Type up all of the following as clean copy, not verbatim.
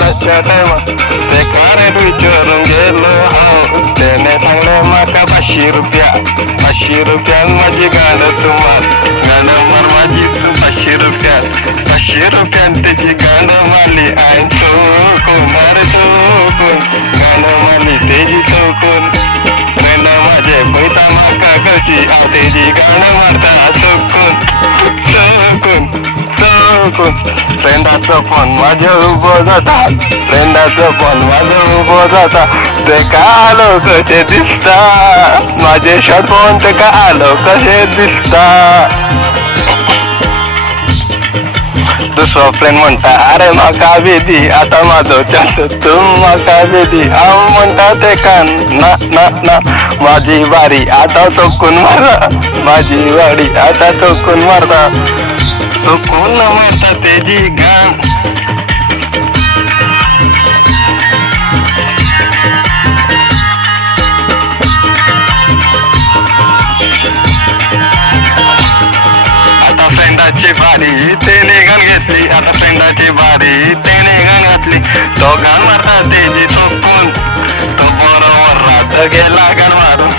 बाराच्या टायमात ते कारण विचारून गेलो हो त्याने सांगलं माका 500 रुपयात माझी गाणं तुम्हाला गाणं मार माझी तू 500 रुपयात त्याची गाणं मारली आणि चौकून अरे चौकून गाणं मारली त्याची चौकून फ्रेंड माझे पैसा माका कशी त्याची गाणं मारता चौकून फ्रेंडाचा फोन माझ्या उभं जाता ते का आलो कसे दिसता माझे शॉर्ट फोन ते का आलो कसे दिसता दुसरा फ्रेंड म्हणता अरे माका बेदी आता माझं चालत तू माका बेदी म्हणता ते का ना माझी बारी आता चौकून मारा माझी वाडी आता चौकून मारता चौकून मारता त्याची गाण फ्रेंडाची बारी त्याने गाण घेतली आता फ्रेंडाची बारी त्याने गाण घातली तो गाण मारता त्याची चौकून तो बरोबर रात गेला गाण मारून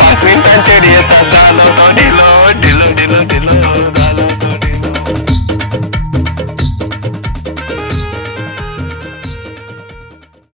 5 मिनिटांची